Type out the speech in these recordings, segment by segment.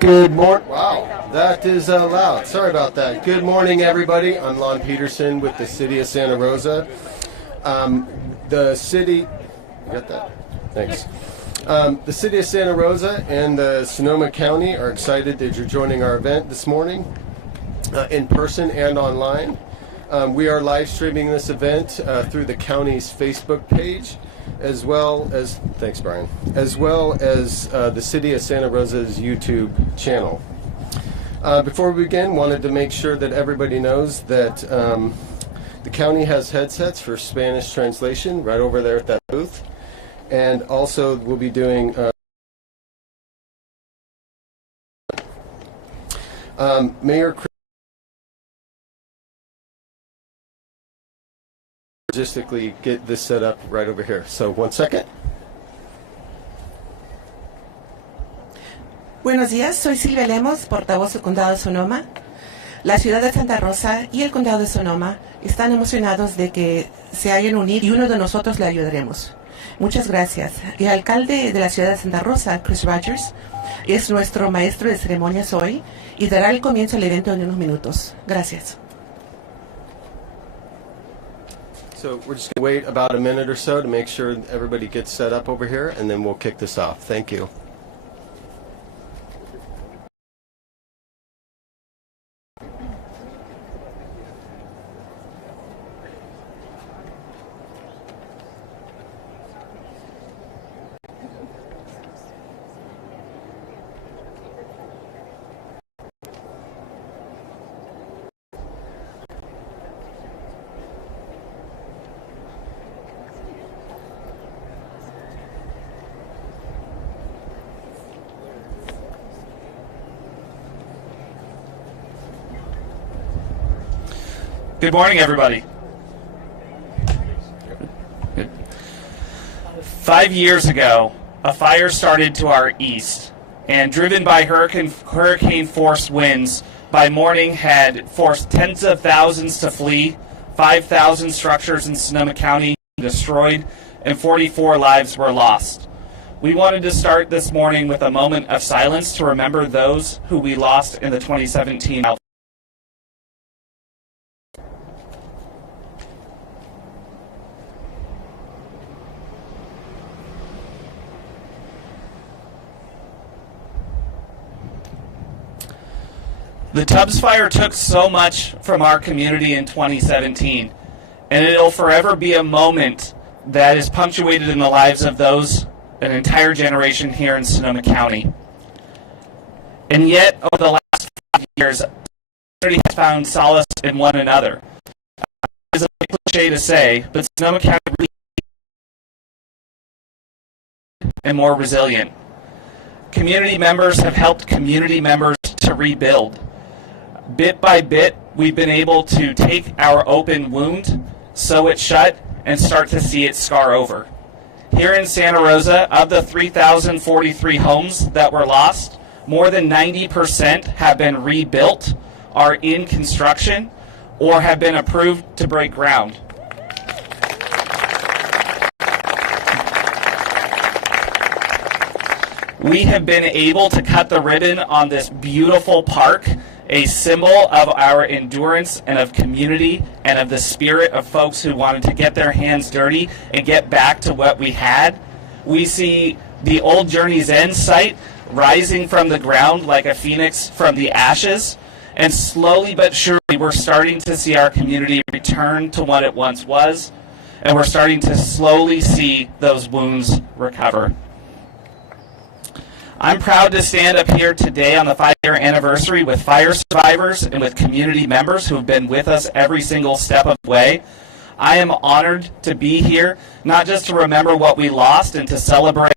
Good morning. Wow, that is loud. Sorry about that. Good morning, everybody. I'm Lon Peterson with the City of Santa Rosa. The city, you got that? Thanks. The City of Santa Rosa and the Sonoma County are excited that you're joining our event this morning, in person and online. We are live streaming this event through the county's Facebook page, as well as, thanks Brian, as well as the City of Santa Rosa's YouTube channel. Before we begin, wanted to make sure that everybody knows that the county has headsets for Spanish translation right over there at that booth. And also we'll be doing Mayor logistically get this set up right over here. So 1 second. Buenos días, soy Silvia Lemos, portavoz del Condado de Sonoma. La ciudad de Santa Rosa y el Condado de Sonoma están emocionados de que se hayan unido y uno de nosotros le ayudaremos. Muchas gracias. El alcalde de la ciudad de Santa Rosa, Chris Rogers, es nuestro maestro de ceremonias hoy y dará el comienzo del evento en unos minutos. Gracias. So we're just going to wait about a minute or so to make sure everybody gets set up over here, and then we'll kick this off. Thank you. Good morning, everybody. Good. 5 years ago, a fire started to our east, and driven by hurricane-force winds, by morning had forced tens of thousands to flee, 5,000 structures in Sonoma County destroyed, and 44 lives were lost. We wanted to start this morning with a moment of silence to remember those who we lost in the 2017 wildfires. The Tubbs Fire took so much from our community in 2017, and it'll forever be a moment that is punctuated in the lives of those, an entire generation here in Sonoma County. And yet, over the last 5 years, the community has found solace in one another. It's a cliche to say, but Sonoma County really is and more resilient. Community members have helped community members to rebuild. Bit by bit, we've been able to take our open wound, sew it shut, and start to see it scar over. Here in Santa Rosa, of the 3,043 homes that were lost, more than 90% have been rebuilt, are in construction, or have been approved to break ground. We have been able to cut the ribbon on this beautiful park, a symbol of our endurance and of community and of the spirit of folks who wanted to get their hands dirty and get back to what we had. We see the old Journey's End site rising from the ground like a phoenix from the ashes, and slowly but surely we're starting to see our community return to what it once was, and we're starting to slowly see those wounds recover. I'm proud to stand up here today on the 5-year anniversary with fire survivors and with community members who have been with us every single step of the way. I am honored to be here, not just to remember what we lost and to celebrate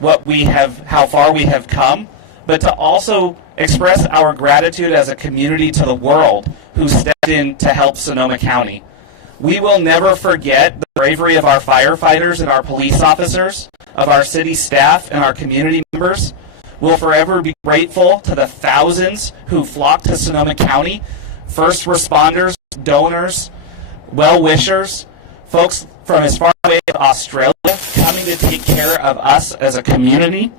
how far we have come, but to also express our gratitude as a community to the world who stepped in to help Sonoma County. We will never forget the bravery of our firefighters and our police officers, of our city staff and our community members. We'll forever be grateful to the thousands who flocked to Sonoma County, first responders, donors, well-wishers, folks from as far away as Australia coming to take care of us as a community.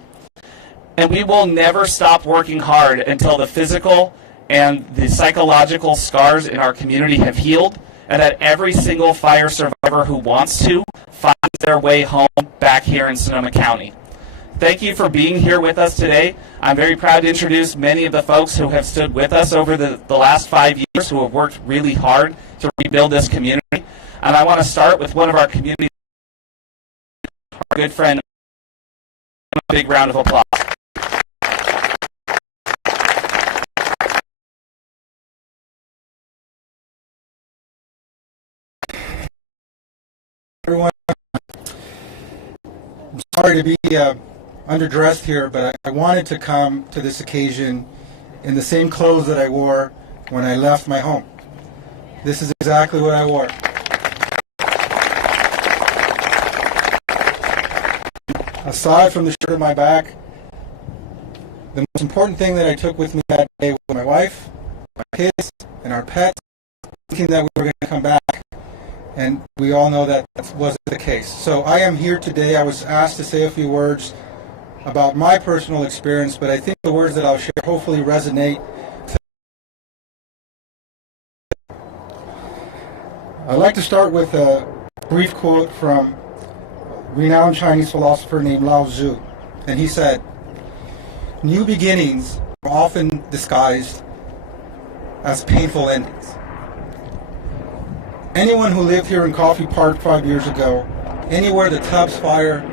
And we will never stop working hard until the physical and the psychological scars in our community have healed, and that every single fire survivor who wants to finds their way home back here in Sonoma County. Thank you for being here with us today. I'm very proud to introduce many of the folks who have stood with us over the last 5 years, who have worked really hard to rebuild this community. And I want to start with one of our community, our good friend. A big round of applause. Everyone, I'm sorry to be underdressed here, but I wanted to come to this occasion in the same clothes that I wore when I left my home. This is exactly what I wore. Aside from the shirt on my back, the most important thing that I took with me that day was my wife, my kids, and our pets, thinking that we were going to come back. And we all know that wasn't the case. So I am here today. I was asked to say a few words about my personal experience, but I think the words that I'll share hopefully resonate. I'd like to start with a brief quote from a renowned Chinese philosopher named Lao Tzu. And he said, "New beginnings are often disguised as painful endings." Anyone who lived here in Coffey Park 5 years ago, anywhere the Tubbs fire,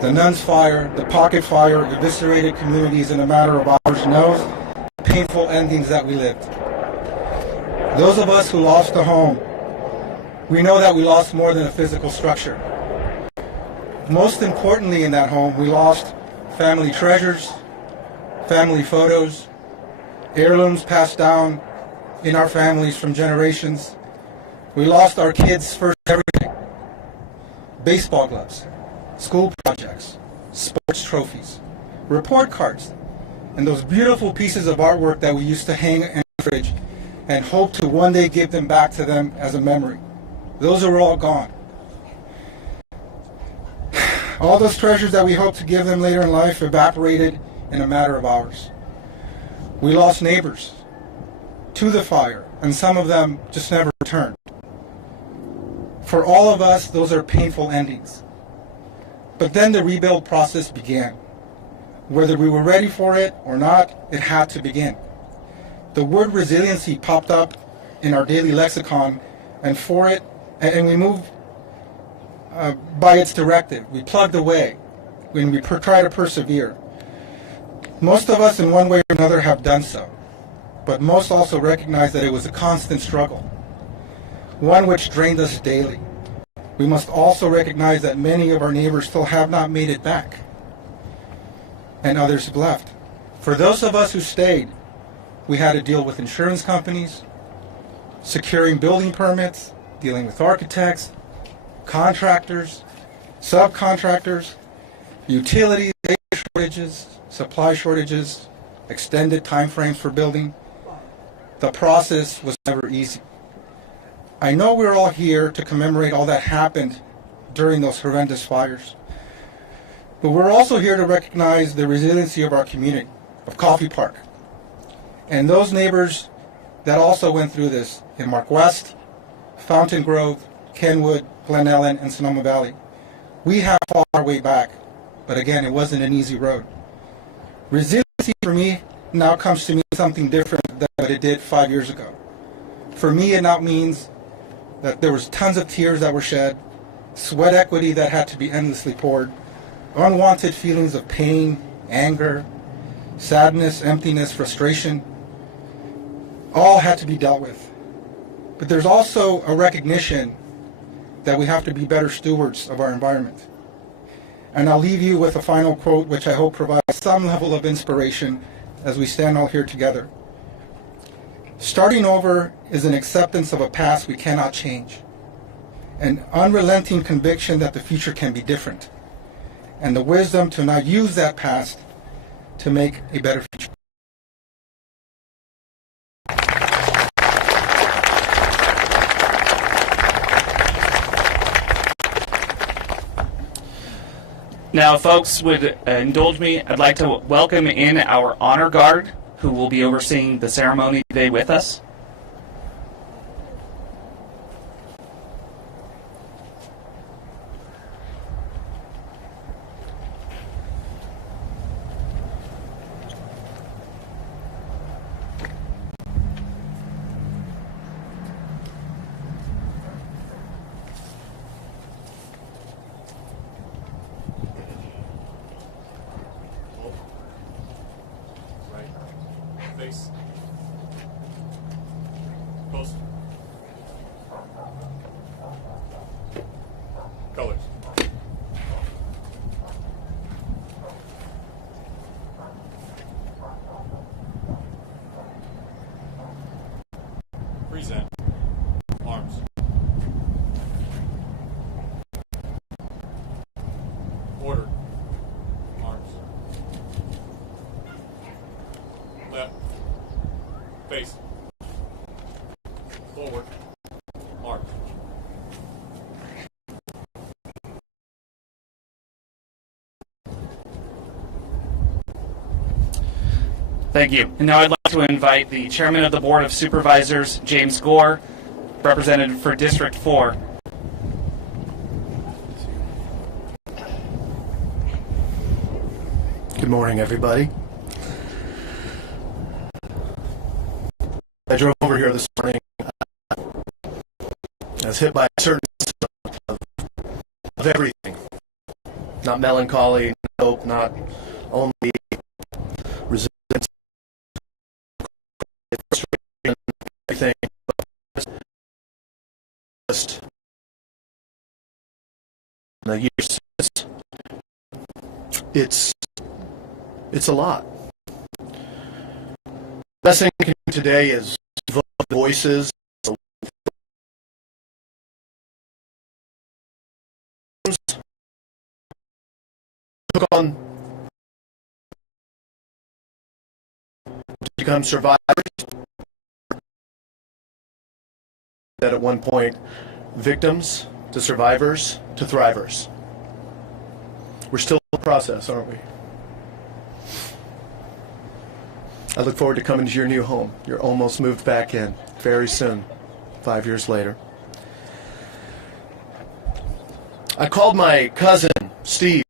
the Nuns fire, the Pocket fire eviscerated communities in a matter of hours, knows the painful endings that we lived. Those of us who lost a home, we know that we lost more than a physical structure. Most importantly in that home, we lost family treasures, family photos, heirlooms passed down in our families from generations. We lost our kids' first everything. Baseball gloves, school projects, sports trophies, report cards, and those beautiful pieces of artwork that we used to hang in the fridge and hope to one day give them back to them as a memory. Those are all gone. All those treasures that we hoped to give them later in life evaporated in a matter of hours. We lost neighbors to the fire, and some of them just never returned. For all of us, those are painful endings. But then the rebuild process began. Whether we were ready for it or not, it had to begin. The word resiliency popped up in our daily lexicon, and we moved by its directive. We plugged away when we try to persevere. Most of us in one way or another have done so, but most also recognize that it was a constant struggle, one which drained us daily. We must also recognize that many of our neighbors still have not made it back, and others have left. For those of us who stayed, we had to deal with insurance companies, securing building permits, dealing with architects, contractors, subcontractors, utilities, labor shortages, supply shortages, extended time frames for building. The process was never easy. I know we're all here to commemorate all that happened during those horrendous fires, but we're also here to recognize the resiliency of our community, of Coffey Park, and those neighbors that also went through this in Mark West, Fountain Grove, Kenwood, Glen Ellen, and Sonoma Valley. We have fought our way back, but again, it wasn't an easy road. Resiliency for me now comes to mean something different than what it did 5 years ago. For me, it now means that there was tons of tears that were shed, sweat equity that had to be endlessly poured, unwanted feelings of pain, anger, sadness, emptiness, frustration, all had to be dealt with. But there's also a recognition that we have to be better stewards of our environment. And I'll leave you with a final quote which I hope provides some level of inspiration as we stand all here together. Starting over is an acceptance of a past we cannot change, an unrelenting conviction that the future can be different, and the wisdom to not use that past to make a better future. Now, if folks would indulge me, I'd like to welcome in our honor guard, who will be overseeing the ceremony today with us. Face. Post. Colors. Present. Arms. Order. Arms. Left. Face. Forward. Arms. Thank you. And now I'd like to invite the Chairman of the Board of Supervisors, James Gore, representative for District 4. Good morning, everybody. I drove over here this morning. I was hit by a certain sense of everything. Not melancholy, hope, not only resilience, frustration, everything, but just the years since. It's a lot. Best thing we can do today is vote voices. Took on to become survivors. That at one point, victims to survivors to thrivers. We're still in the process, aren't we? I look forward to coming to your new home. You're almost moved back in very soon, 5 years later. I called my cousin, Steve,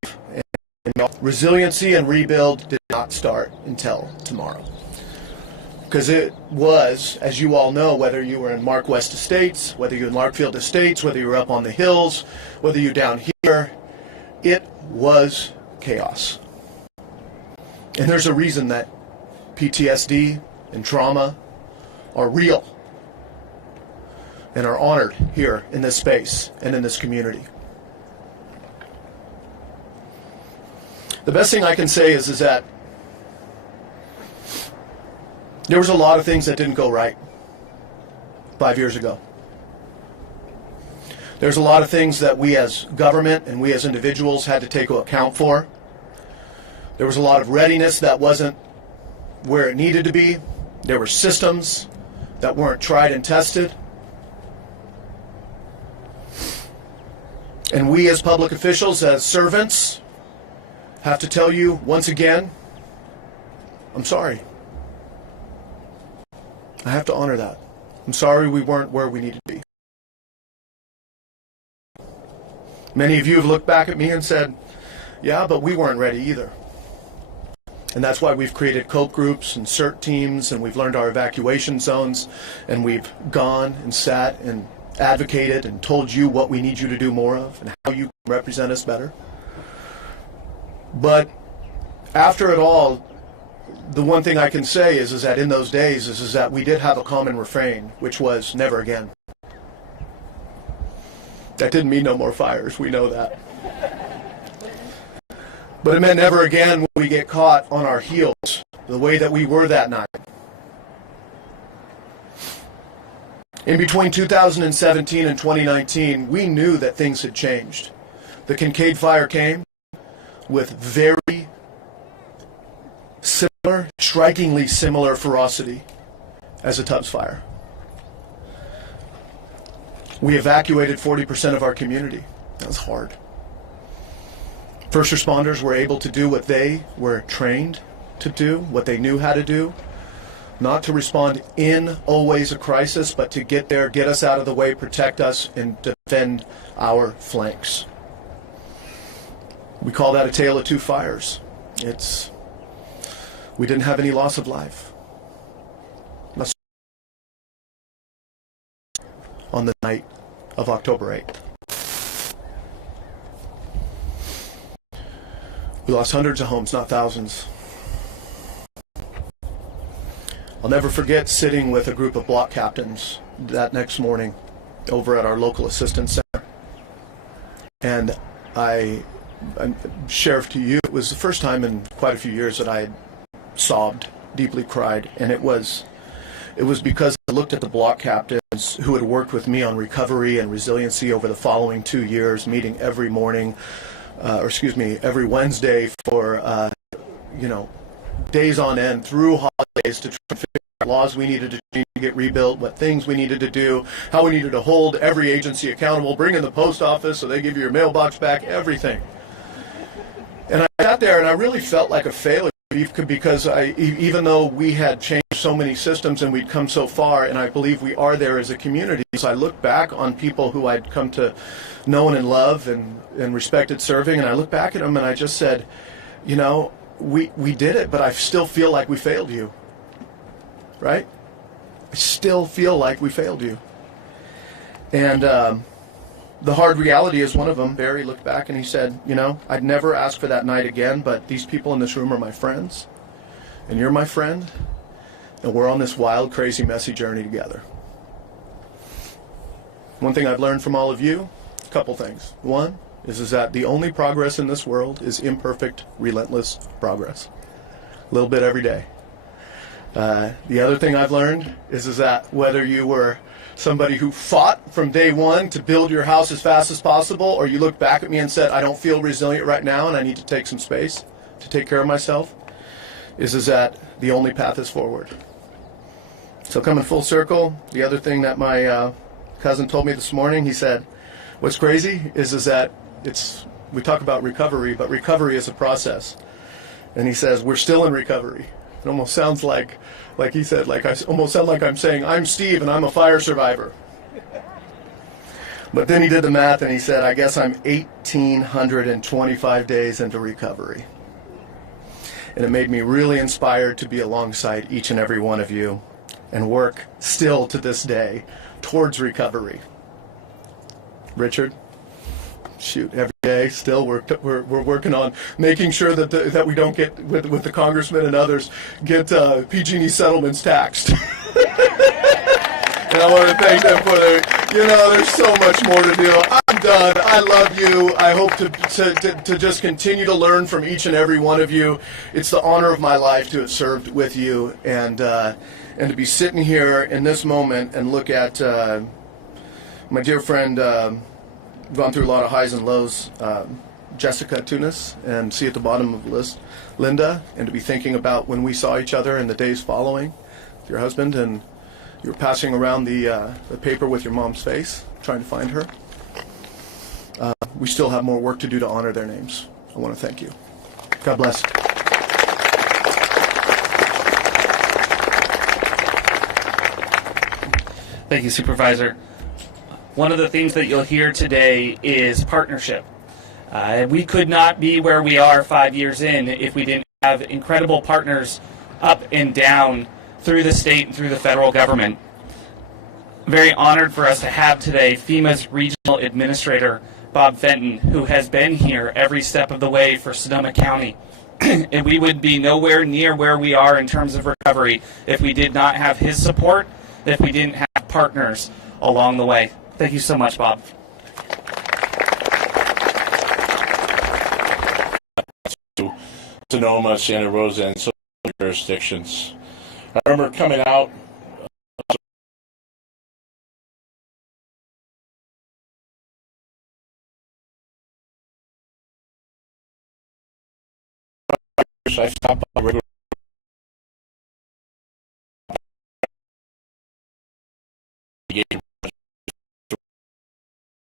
and resiliency and rebuild did not start until tomorrow. Because it was, as you all know, whether you were in Mark West Estates, whether you're in Larkfield Estates, whether you were up on the hills, whether you're down here, it was chaos. And there's a reason that PTSD and trauma are real and are honored here in this space and in this community. The best thing I can say is that there was a lot of things that didn't go right 5 years ago. There's a lot of things that we as government and we as individuals had to take account for. There was a lot of readiness that wasn't where it needed to be. There were systems that weren't tried and tested. And we as public officials, as servants, have to tell you once again, I'm sorry. I have to honor that. I'm sorry we weren't where we needed to be. Many of you have looked back at me and said, yeah, but we weren't ready either. And that's why we've created cope groups and CERT teams, and we've learned our evacuation zones, and we've gone and sat and advocated and told you what we need you to do more of and how you can represent us better. But after it all, the one thing I can say is that in those days is that we did have a common refrain, which was never again. That didn't mean no more fires, we know that. But it meant never again when we get caught on our heels, the way that we were that night. In between 2017 and 2019, we knew that things had changed. The Kincaid fire came with very similar, strikingly similar ferocity as a Tubbs fire. We evacuated 40% of our community. That was hard. First responders were able to do what they were trained to do, what they knew how to do, not to respond in always a crisis, but to get there, get us out of the way, protect us, and defend our flanks. We call that a tale of two fires. We didn't have any loss of life. On the night of October 8th. We lost hundreds of homes, not thousands. I'll never forget sitting with a group of block captains that next morning over at our local assistance center. And I Sheriff, to you, it was the first time in quite a few years that I had sobbed, deeply cried, and it was because I looked at the block captains who had worked with me on recovery and resiliency over the following 2 years, meeting every morning, every Wednesday for, days on end through holidays to try to figure out laws we needed to change to get rebuilt, what things we needed to do, how we needed to hold every agency accountable, bring in the post office so they give you your mailbox back, everything. And I sat there and I really felt like a failure because even though we had changed so many systems and we'd come so far, and I believe we are there as a community, so I look back on people who I'd come to know and love and respected serving, and I look back at them and I just said, we did it, but I still feel like we failed you, right? I still feel like we failed you. And the hard reality is one of them, Barry, looked back and he said, I'd never ask for that night again, but these people in this room are my friends, and you're my friend, and we're on this wild, crazy, messy journey together. One thing I've learned from all of you, a couple things. One is that the only progress in this world is imperfect, relentless progress. A little bit every day. The other thing I've learned is that whether you were somebody who fought from day one to build your house as fast as possible, or you looked back at me and said, I don't feel resilient right now and I need to take some space to take care of myself, is that the only path is forward. So coming full circle, the other thing that my cousin told me this morning, he said, what's crazy is that we talk about recovery, but recovery is a process. And he says, we're still in recovery. It almost sounds like he said, I almost sound like I'm saying, I'm Steve and I'm a fire survivor. But then he did the math and he said, I guess I'm 1,825 days into recovery. And it made me really inspired to be alongside each and every one of you and work still to this day towards recovery. Richard? Shoot, every day still we're working on making sure that we don't get with the Congressman and others get PG&E settlements taxed. And I want to thank them for there's so much more to do. I'm done. I love you. I hope to just continue to learn from each and every one of you. It's the honor of my life to have served with you and to be sitting here in this moment and look at my dear friend. Gone through a lot of highs and lows, Jessica Tunis, and see at the bottom of the list, Linda, and to be thinking about when we saw each other in the days following with your husband, and you were passing around the paper with your mom's face, trying to find her. We still have more work to do to honor their names. I want to thank you. God bless. Thank you, Supervisor. One of the things that you'll hear today is partnership. We could not be where we are 5 years in if we didn't have have incredible partners up and down through the state and through the federal government. Very honored for us to have today FEMA's Regional Administrator, Bob Fenton, who has been here every step of the way for Sonoma County. And we would be nowhere near where we are in terms of recovery if we did not have his support, if we didn't have partners along the way. Thank you so much, Bob. To Sonoma, Santa Rosa, and so jurisdictions. I remember coming out. I stopped by regular.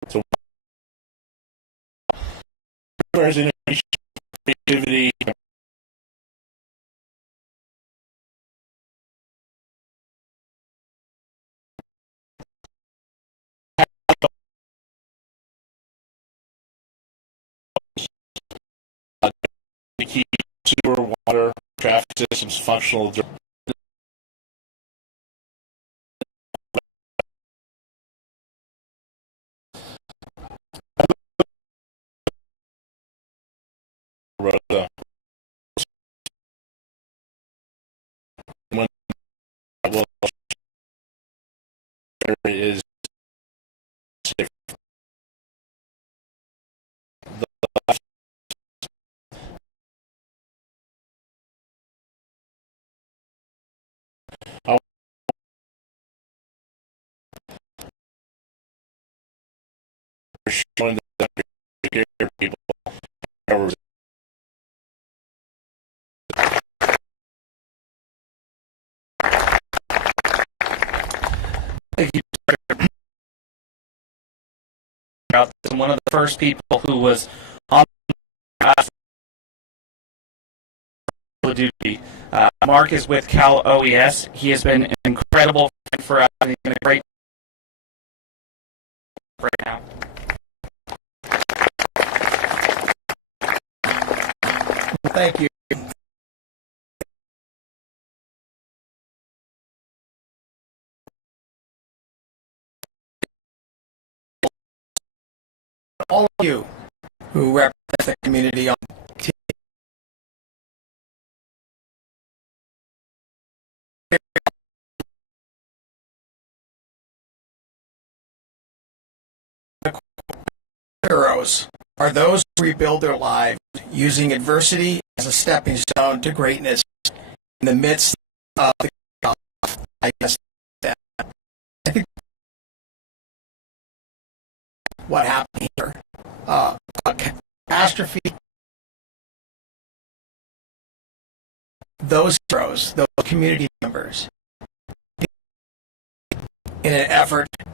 So, there's innovation, creativity. The key sewer, water, traffic systems, functional. Rosa. When is safe. Showing that people Thank you. I'm one of the first people who was on the duty. Mark is with Cal OES. He has been an incredible friend for us, and he's been a great right now. Thank you. All of you who represent the community on TV. Heroes are those who rebuild their lives using adversity as a stepping stone to greatness in the midst of the chaos. I guess that I think what happened here, a catastrophe. Those heroes, those community members, in an effort to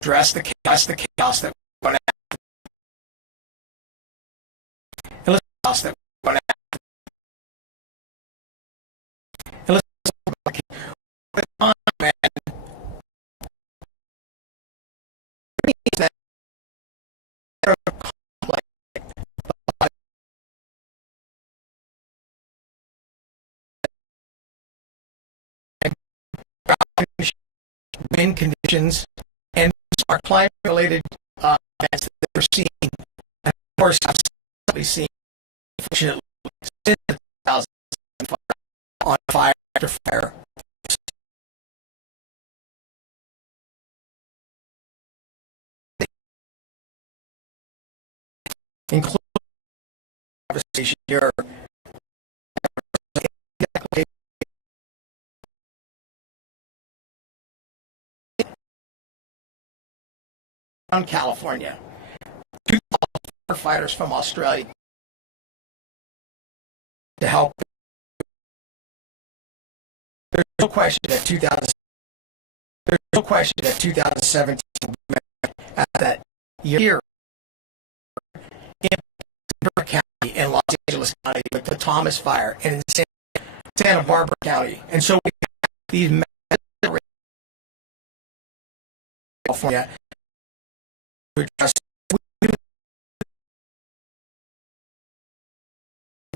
address the chaos that we're going to have. That we're going to have. And wind conditions and our climate-related events that we're seeing, and of course, absolutely seeing since 2005 on fire after fire. Including conversation here. California, 2,000 firefighters from Australia to help. There's no question that 2017 at that year in Ventura County and Los Angeles County with the Thomas Fire and in Santa Barbara County, and so we have these massive California.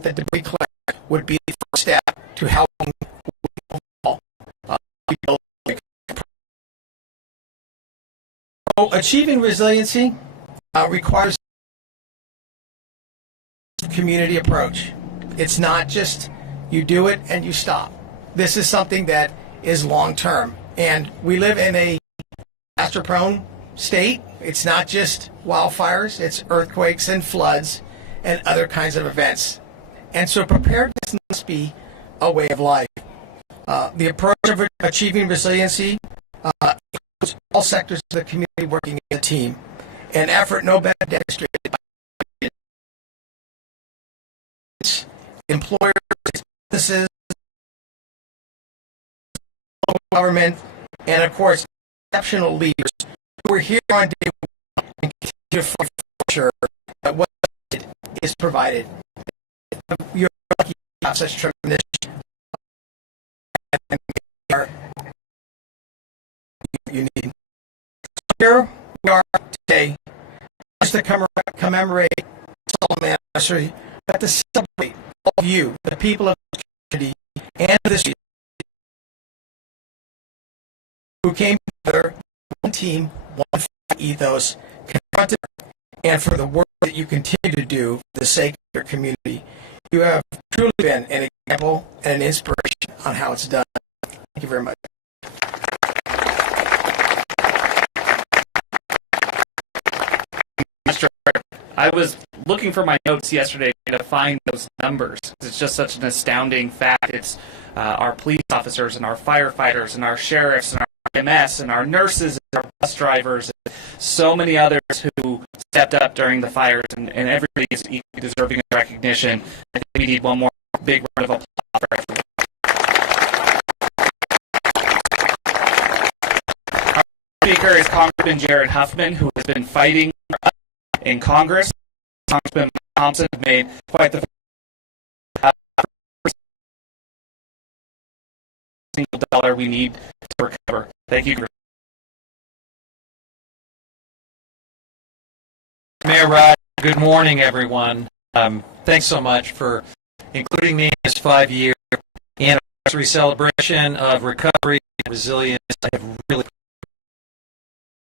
The debris collector would be the first step to helping rebuild. So achieving resiliency requires a community approach. It's not just you do it and you stop. This is something that is long-term. And we live in a disaster-prone state. It's not just wildfires, it's earthquakes and floods and other kinds of events. And so preparedness must be a way of life. The approach of achieving resiliency includes all sectors of the community working as a team, an effort no better demonstrated by employers, businesses, local government, and of course, exceptional leaders who are here on day one and continue to ensure that what is provided. You're lucky to have such tremendous you need. Here we are today, just to commemorate solemn anniversary, but to celebrate all of you, the people of the community, and this who came together, one team, one ethos, confronted, and for the work that you continue to do for the sake of your community. You have truly been an example and an inspiration on how it's done. Thank you very much. Mr. I was looking for my notes yesterday to find those numbers. It's just such an astounding fact. It's our police officers and our firefighters and our sheriffs and our EMS and our nurses and our bus drivers and so many others who stepped up during the fires, and everybody is equally deserving of recognition. I think we need one more big round of applause for everyone. Our speaker is Congressman Jared Huffman, who has been fighting in Congress. Congressman Thompson made quite the single dollar we need to recover. Thank you. Mayor Rod, good morning, everyone. Thanks so much for including me in this 5-year anniversary celebration of recovery and resilience. I have really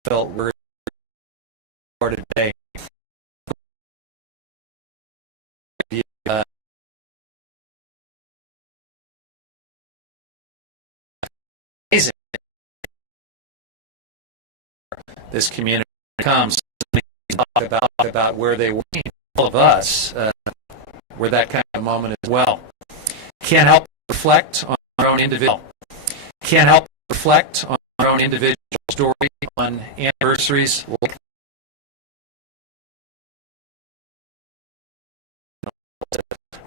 felt we're today. Amazing. This community comes to talk about where they were. All of us were that kind of moment as well. Can't help but reflect on our own individual. Can't help but reflect on our own individual story on anniversaries like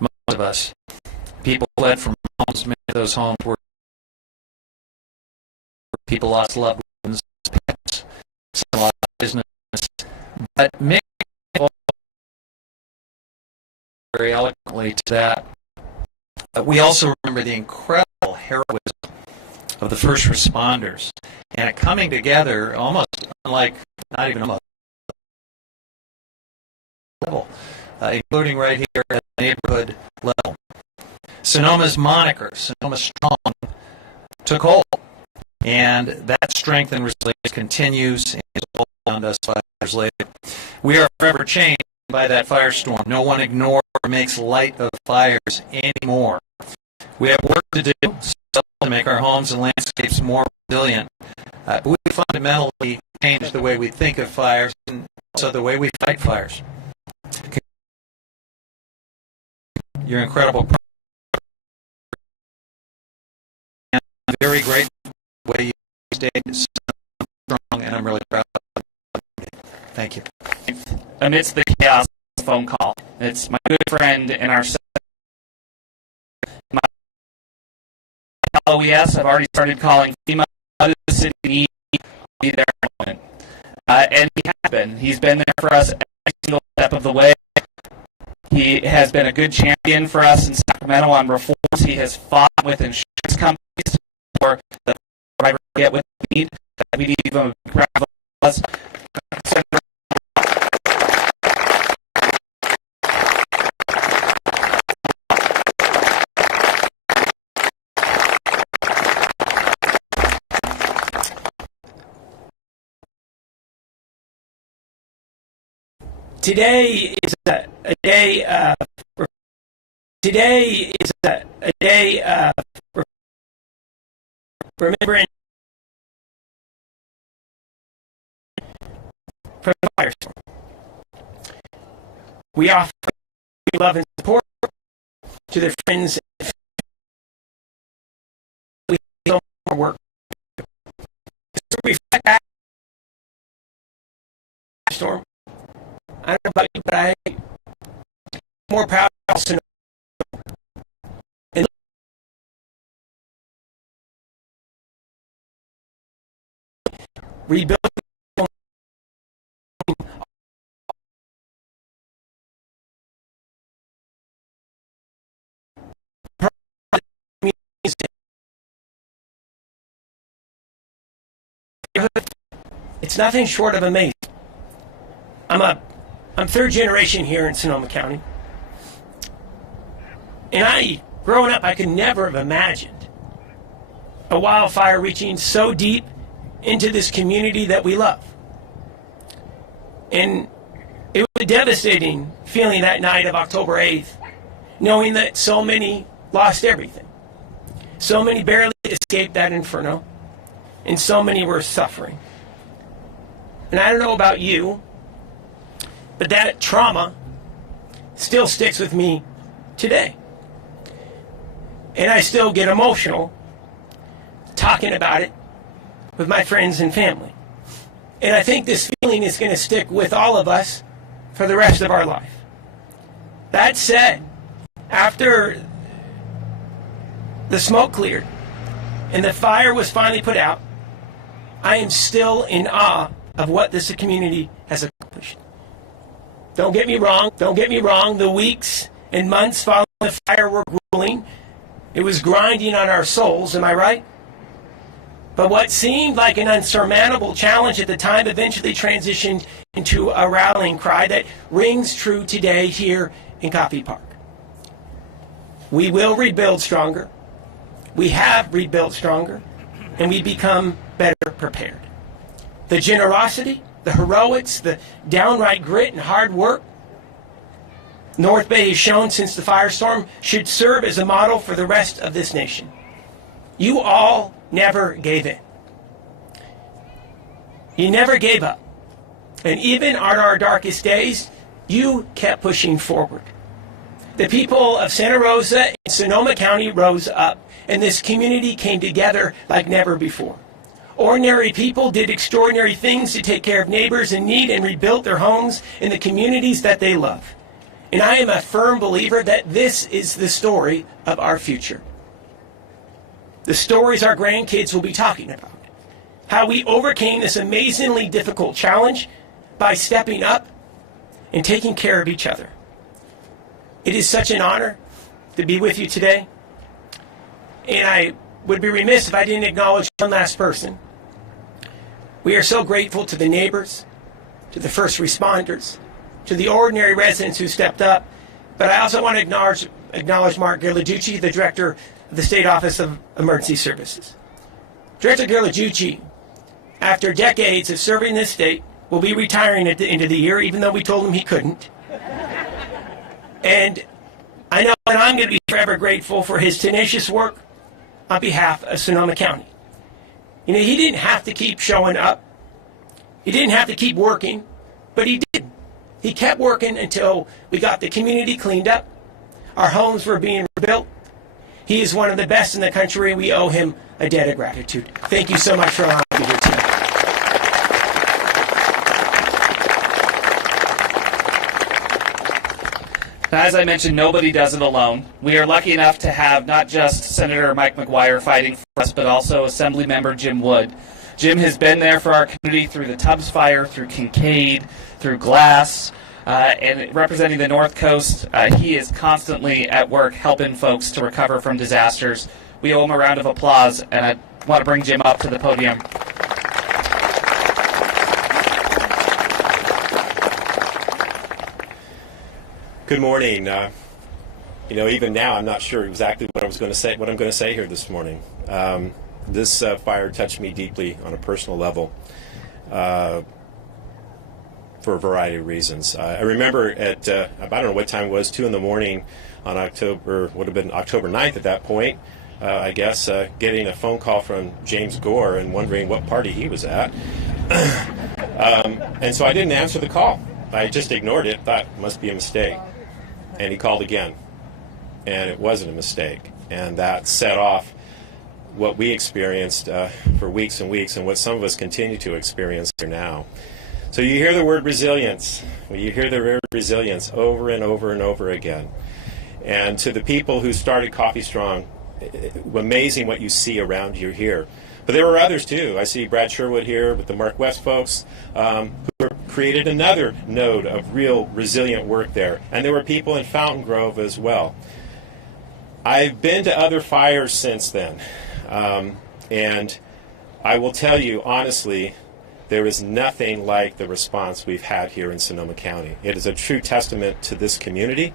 most of us. People fled from homes. Many of those homes were people lost loved ones, pets, some lost business. But many people very eloquently to that. We also remember the incredible heroism of the first responders and it coming together almost like, not even almost, level, including right here at the neighborhood level. Sonoma's moniker, Sonoma Strong, took hold. And that strength and resilience continues and is all around us 5 years later. We are forever changed by that firestorm. No one ignores or makes light of fires anymore. We have work to do to make our homes and landscapes more resilient. But we fundamentally change the way we think of fires and also the way we fight fires. You're incredible. And I'm very grateful for the way you stayed strong, and I'm really proud of you. Thank you. Amidst the chaos of this phone call, it's my good friend and our OES. I've already started calling FEMA. How does the city need to be there in a moment? And he has been. He's been there for us every single step of the way. He has been a good champion for us in Sacramento on reforms. He has fought with insurance companies for the private get what we need. We need even a round of applause. Today is a day of remembering from the firestorm. We offer love and support to their friends. We do more work. So reflect back on the storm. I don't know about you, but I'm more proud of Sonoma. And rebuilding it's nothing short of amazing. I'm third generation here in Sonoma County. And growing up, I could never have imagined a wildfire reaching so deep into this community that we love. And it was a devastating feeling that night of October 8th, knowing that so many lost everything. So many barely escaped that inferno, and so many were suffering. And I don't know about you, but that trauma still sticks with me today. And I still get emotional talking about it with my friends and family. And I think this feeling is going to stick with all of us for the rest of our life. That said, after the smoke cleared and the fire was finally put out, I am still in awe of what this community has accomplished. Don't get me wrong. The weeks and months following the fire were grueling. It was grinding on our souls, am I right? But what seemed like an unsurmountable challenge at the time eventually transitioned into a rallying cry that rings true today here in Coffey Park. We will rebuild stronger. We have rebuilt stronger, and we become better prepared. The generosity, the heroics, the downright grit and hard work North Bay has shown since the firestorm should serve as a model for the rest of this nation. You all never gave in. You never gave up. And even on our darkest days, you kept pushing forward. The people of Santa Rosa and Sonoma County rose up, and this community came together like never before. Ordinary people did extraordinary things to take care of neighbors in need and rebuilt their homes in the communities that they love. And I am a firm believer that this is the story of our future. The stories our grandkids will be talking about. How we overcame this amazingly difficult challenge by stepping up and taking care of each other. It is such an honor to be with you today. And I would be remiss if I didn't acknowledge one last person. We are so grateful to the neighbors, to the first responders, to the ordinary residents who stepped up. But I also want to acknowledge Mark Ghilarducci, the Director of the State Office of Emergency Services. Director Ghilarducci, after decades of serving this state, will be retiring at the end of the year, even though we told him he couldn't. And I know that I'm going to be forever grateful for his tenacious work on behalf of Sonoma County. You know, he didn't have to keep showing up. He didn't have to keep working, but he did. He kept working until we got the community cleaned up. Our homes were being rebuilt. He is one of the best in the country, and we owe him a debt of gratitude. Thank you so much for allowing me to be here tonight. As I mentioned, nobody does it alone. We are lucky enough to have not just Senator Mike McGuire fighting for us, but also Assemblymember Jim Wood. Jim has been there for our community through the Tubbs fire, through Kincaid, through Glass, and representing the North Coast. He is constantly at work helping folks to recover from disasters. We owe him a round of applause, and I want to bring Jim up to the podium. Good morning. Even now, I'm not sure exactly what I'm going to say here this morning. This fire touched me deeply on a personal level. for a variety of reasons. I remember at, I don't know what time it was, 2 in the morning on would have been October 9th at that point, I guess, getting a phone call from James Gore and wondering what party he was at. And so I didn't answer the call. I just ignored it, thought it must be a mistake. And he called again. And it wasn't a mistake. And that set off what we experienced for weeks and weeks, and what some of us continue to experience here now. So you hear the word resilience. Well, you hear the word resilience over and over and over again. And to the people who started Coffee Strong, amazing what you see around you here. But there were others too. I see Brad Sherwood here with the Mark West folks who created another node of real resilient work there. And there were people in Fountain Grove as well. I've been to other fires since then. And I will tell you honestly, there is nothing like the response we've had here in Sonoma County. It is a true testament to this community,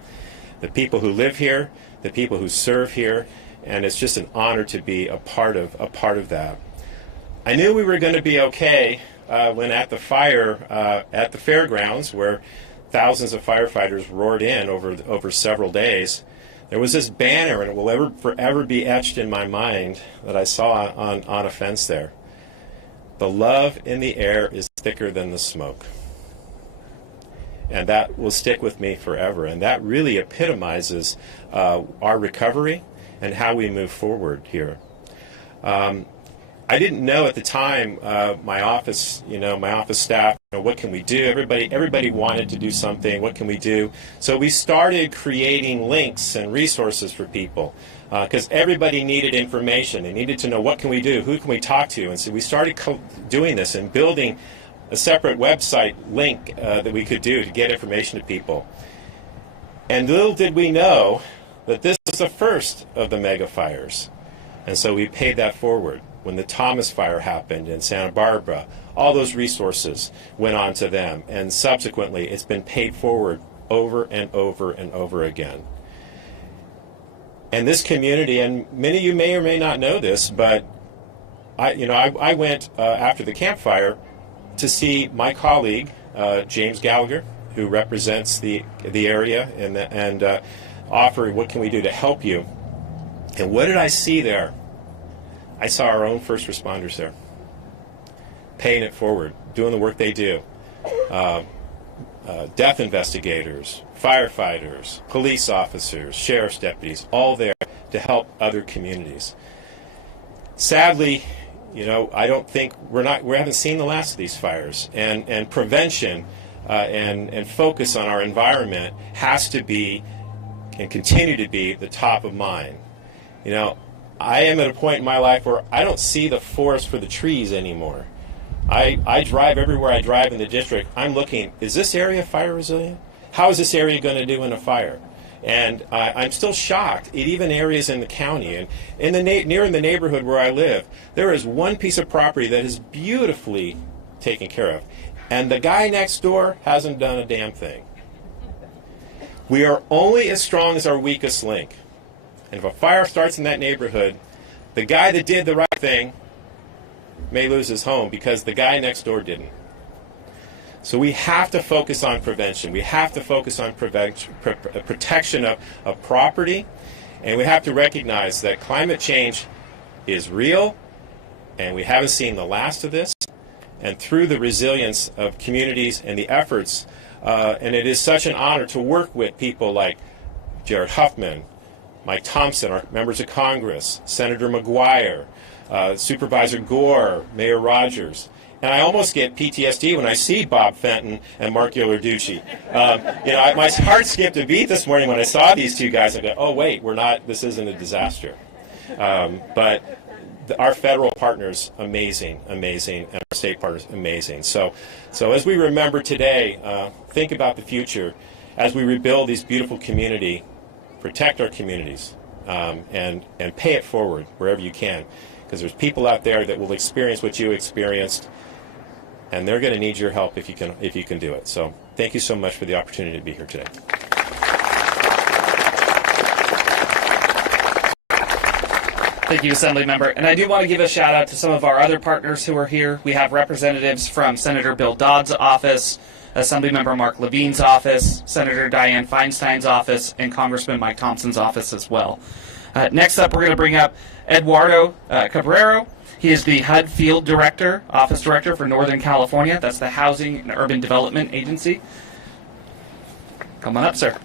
the people who live here, the people who serve here, and it's just an honor to be a part of that. I knew we were going to be okay when at the fire at the fairgrounds, where thousands of firefighters roared in over several days. There was this banner, and it will forever be etched in my mind, that I saw on a fence there. The love in the air is thicker than the smoke. And that will stick with me forever. And that really epitomizes our recovery and how we move forward here. I didn't know at the time, my office staff, what can we do? Everybody wanted to do something. What can we do? So we started creating links and resources for people, because everybody needed information. They needed to know, what can we do? Who can we talk to? And so we started doing this and building a separate website link that we could do to get information to people. And little did we know that this was the first of the mega fires. And so we paid that forward. When the Thomas fire happened in Santa Barbara, all those resources went on to them. And subsequently, it's been paid forward over and over and over again. And this community, and many of you may or may not know this, but I went after the campfire to see my colleague, James Gallagher, who represents the area, and offer, what can we do to help you? And what did I see there? I saw our own first responders there, paying it forward, doing the work they do. Death investigators, firefighters, police officers, sheriff's deputies, all there to help other communities. Sadly, I don't think we haven't seen the last of these fires, and prevention and focus on our environment has to be and continue to be the top of mind. I am at a point in my life where I don't see the forest for the trees anymore. I drive everywhere I drive in the district. I'm looking, is this area fire resilient? How is this area going to do in a fire? And I'm still shocked at even areas in the county. And near in the neighborhood where I live, there is one piece of property that is beautifully taken care of. And the guy next door hasn't done a damn thing. We are only as strong as our weakest link. And if a fire starts in that neighborhood, the guy that did the right thing may lose his home because the guy next door didn't. So we have to focus on prevention. We have to focus on protection of property. And we have to recognize that climate change is real, and we haven't seen the last of this. And through the resilience of communities and the efforts, and it is such an honor to work with people like Jared Huffman, Mike Thompson, our members of Congress, Senator McGuire, Supervisor Gore, Mayor Rogers. And I almost get PTSD when I see Bob Fenton and Mark Ghilarducci. My heart skipped a beat this morning when I saw these two guys. I go, oh, wait, this isn't a disaster. But our federal partners, amazing, and our state partners, amazing. So as we remember today, think about the future. As we rebuild these beautiful community, protect our communities, and pay it forward wherever you can, because there's people out there that will experience what you experienced, and they're going to need your help if you can do it. So thank you so much for the opportunity to be here today. Thank you, Assemblymember. And I do want to give a shout out to some of our other partners who are here. We have representatives from Senator Bill Dodd's office, Assemblymember Mark Levine's office, Senator Dianne Feinstein's office, and Congressman Mike Thompson's office as well. Next up, we're going to bring up Eduardo Cabrera. He is the HUD Field Director, Office Director for Northern California. That's the Housing and Urban Development Agency. Come on up, sir.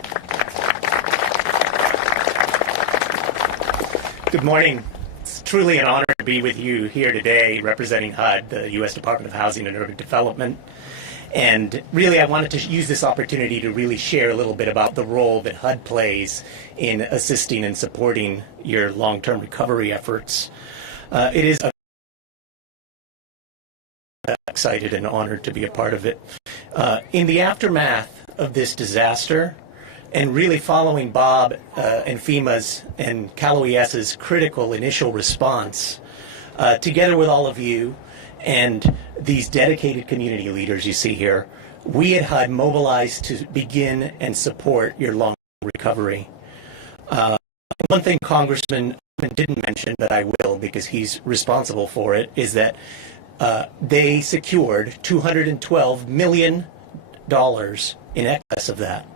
Good morning. It's truly an honor to be with you here today representing HUD, the U.S. Department of Housing and Urban Development. And really, I wanted to use this opportunity to really share a little bit about the role that HUD plays in assisting and supporting your long-term recovery efforts. It is excited and honored to be a part of it. In the aftermath of this disaster, and really following Bob and FEMA's and Cal OES's critical initial response, together with all of you and these dedicated community leaders you see here, we at HUD mobilized to begin and support your long recovery. One thing Congressman didn't mention, but I will because he's responsible for it, is that they secured $212 million in excess of that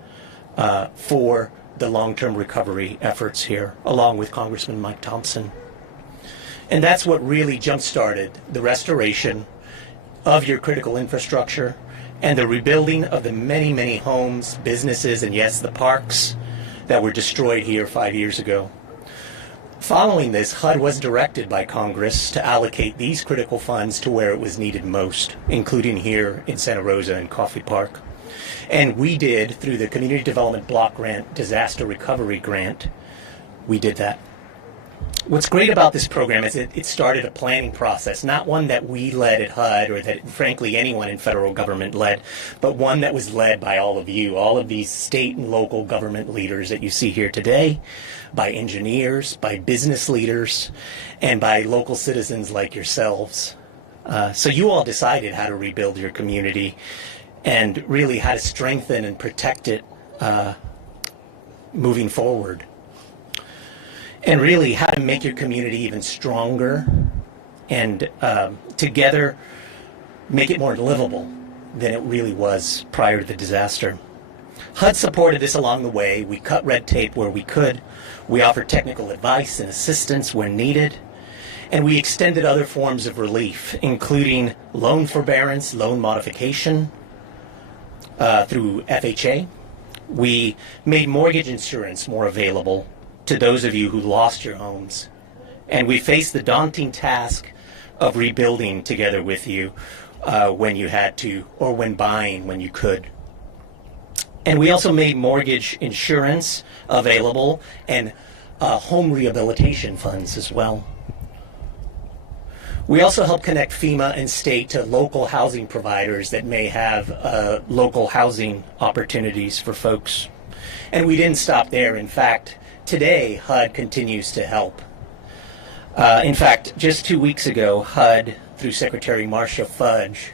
for the long-term recovery efforts here, along with Congressman Mike Thompson. And that's what really jump-started the restoration of your critical infrastructure and the rebuilding of the many, many homes, businesses, and yes, the parks that were destroyed here 5 years ago. Following this, HUD was directed by Congress to allocate these critical funds to where it was needed most, including here in Santa Rosa and Coffey Park. And we did, through the Community Development Block Grant Disaster Recovery Grant, we did that. What's great about this program is it started a planning process, not one that we led at HUD or that, frankly, anyone in federal government led, but one that was led by all of you, all of these state and local government leaders that you see here today, by engineers, by business leaders, and by local citizens like yourselves. So you all decided how to rebuild your community and really how to strengthen and protect it moving forward. And really how to make your community even stronger and together make it more livable than it really was prior to the disaster. HUD supported this along the way. We cut red tape where we could. We offered technical advice and assistance where needed. And we extended other forms of relief, including loan forbearance, loan modification through FHA. We made mortgage insurance more available to those of you who lost your homes. And we faced the daunting task of rebuilding together with you when you had to, or when buying when you could. And we also made mortgage insurance available and home rehabilitation funds as well. We also help connect FEMA and state to local housing providers that may have local housing opportunities for folks. And we didn't stop there. In fact, today, HUD continues to help. In fact, just 2 weeks ago, HUD, through Secretary Marcia Fudge,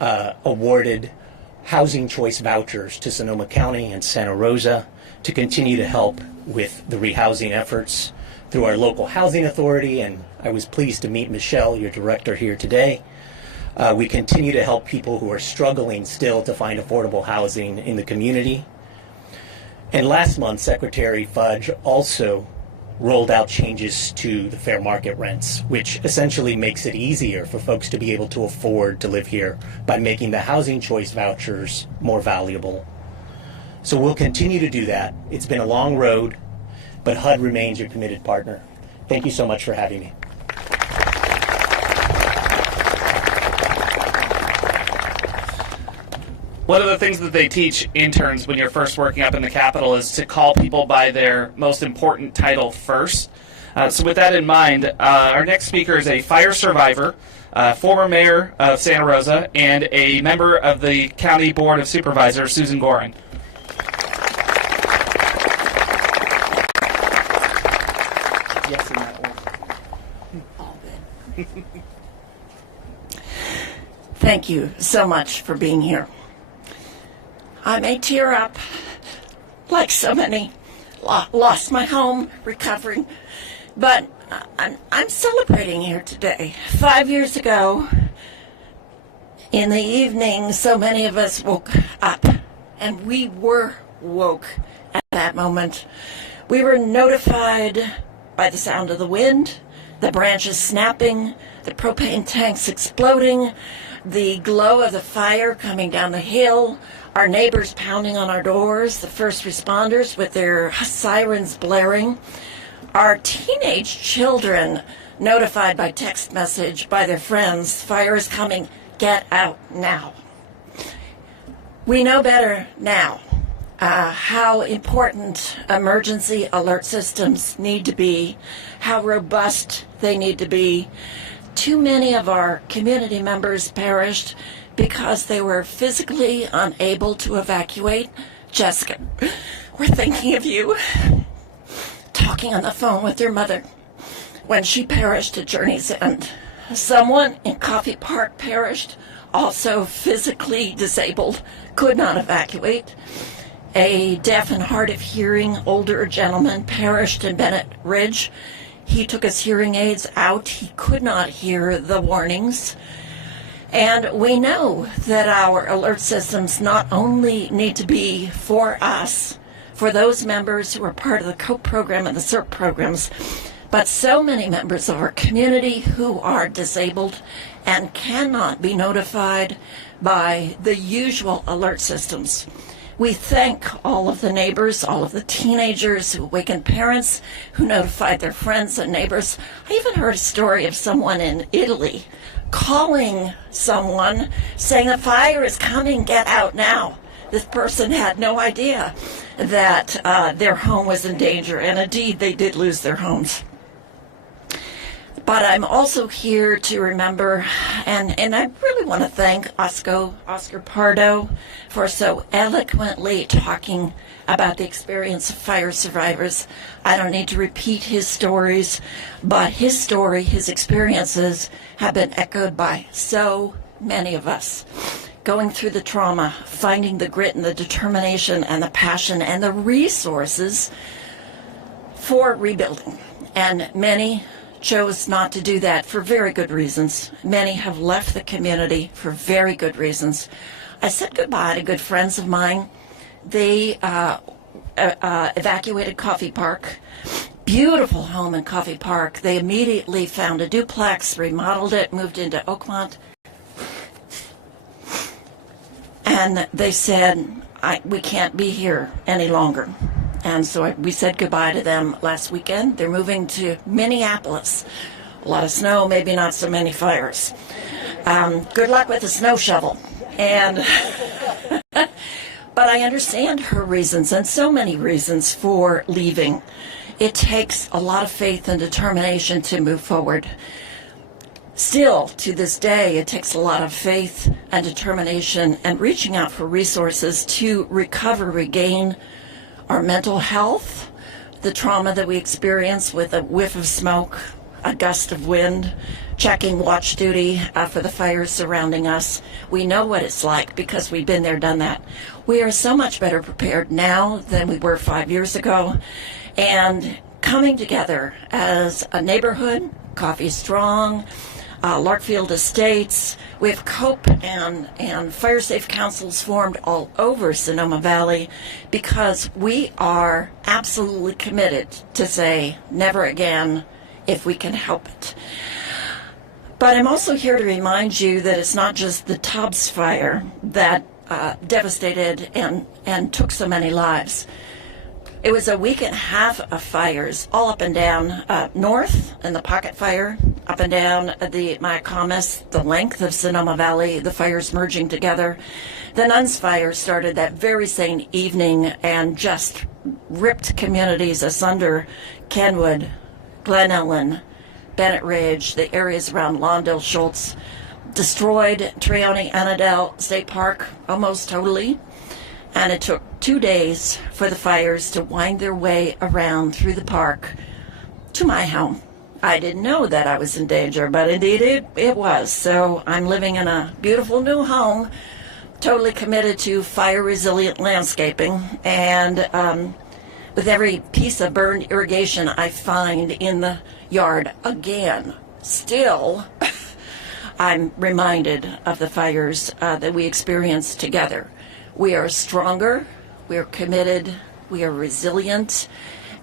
awarded housing choice vouchers to Sonoma County and Santa Rosa to continue to help with the rehousing efforts through our local housing authority. And I was pleased to meet Michelle, your director, here today. We continue to help people who are struggling still to find affordable housing in the community. And last month, Secretary Fudge also rolled out changes to the fair market rents, which essentially makes it easier for folks to be able to afford to live here by making the housing choice vouchers more valuable. So we'll continue to do that. It's been a long road, but HUD remains your committed partner. Thank you so much for having me. One of the things that they teach interns when you're first working up in the Capitol is to call people by their most important title first. So with that in mind, our next speaker is a fire survivor, former mayor of Santa Rosa, and a member of the County Board of Supervisors, Susan Gorin. Yes, in that order. All good. Thank you so much for being here. I may tear up like so many. Lost my home, recovering, but I'm celebrating here today. 5 years ago, In the evening, so many of us woke up, and we were woke at that moment. We were notified by the sound of the wind, the branches snapping, the propane tanks exploding, the glow of the fire coming down the hill, our neighbors pounding on our doors, the first responders with their sirens blaring, our teenage children notified by text message by their friends, fire is coming, get out now. We know better now how important emergency alert systems need to be, how robust they need to be. Too many of our community members perished because they were physically unable to evacuate. Jessica, we're thinking of you, talking on the phone with your mother when she perished at Journey's End. Someone in Coffey Park perished, also physically disabled, could not evacuate. A deaf and hard of hearing older gentleman perished in Bennett Ridge. He took his hearing aids out. He could not hear the warnings. And we know that our alert systems not only need to be for us, for those members who are part of the COPE program and the CERP programs, but so many members of our community who are disabled and cannot be notified by the usual alert systems. We thank all of the neighbors, all of the teenagers who awakened parents, who notified their friends and neighbors. I even heard a story of someone in Italy calling someone saying, "The fire is coming, get out now." This person had no idea that their home was in danger, and indeed they did lose their homes. But I'm also here to remember, and I really want to thank Oscar Pardo for so eloquently talking about the experience of fire survivors. I don't need to repeat his stories, but his story, his experiences have been echoed by so many of us. Going through the trauma, finding the grit and the determination and the passion and the resources for rebuilding. And many chose not to do that for very good reasons. Many have left the community for very good reasons. I said goodbye to good friends of mine. They evacuated Coffey Park. Beautiful home in Coffey Park. They immediately found a duplex, remodeled it, moved into Oakmont. And they said, we can't be here any longer. And so we said goodbye to them last weekend. They're moving to Minneapolis. A lot of snow, maybe not so many fires. Good luck with the snow shovel. And but I understand her reasons and so many reasons for leaving. It takes a lot of faith and determination to move forward. Still, to this day, it takes a lot of faith and determination and reaching out for resources to recover, regain our mental health, the trauma that we experience with a whiff of smoke, a gust of wind, checking watch duty for the fires surrounding us. We know what it's like because we've been there, done that. We are so much better prepared now than we were 5 years ago. And coming together as a neighborhood, Coffey Strong, Larkfield Estates, we have COPE and fire safe councils formed all over Sonoma Valley because we are absolutely committed to say never again if we can help it. But I'm also here to remind you that it's not just the Tubbs fire that devastated and took so many lives. It was a week and a half of fires all up and down north in the Pocket Fire, up and down the Mayacamas, the length of Sonoma Valley, the fires merging together. The Nuns Fire started that very same evening and just ripped communities asunder. Kenwood, Glen Ellen, Bennett Ridge, the areas around Lawndale Schultz, destroyed Trione Annandale State Park almost totally. And it took 2 days for the fires to wind their way around through the park to my home. I didn't know that I was in danger, but indeed it was. So I'm living in a beautiful new home, totally committed to fire-resilient landscaping. And with every piece of burned irrigation I find in the yard, again, still, I'm reminded of the fires that we experienced together. We are stronger, we are committed, we are resilient,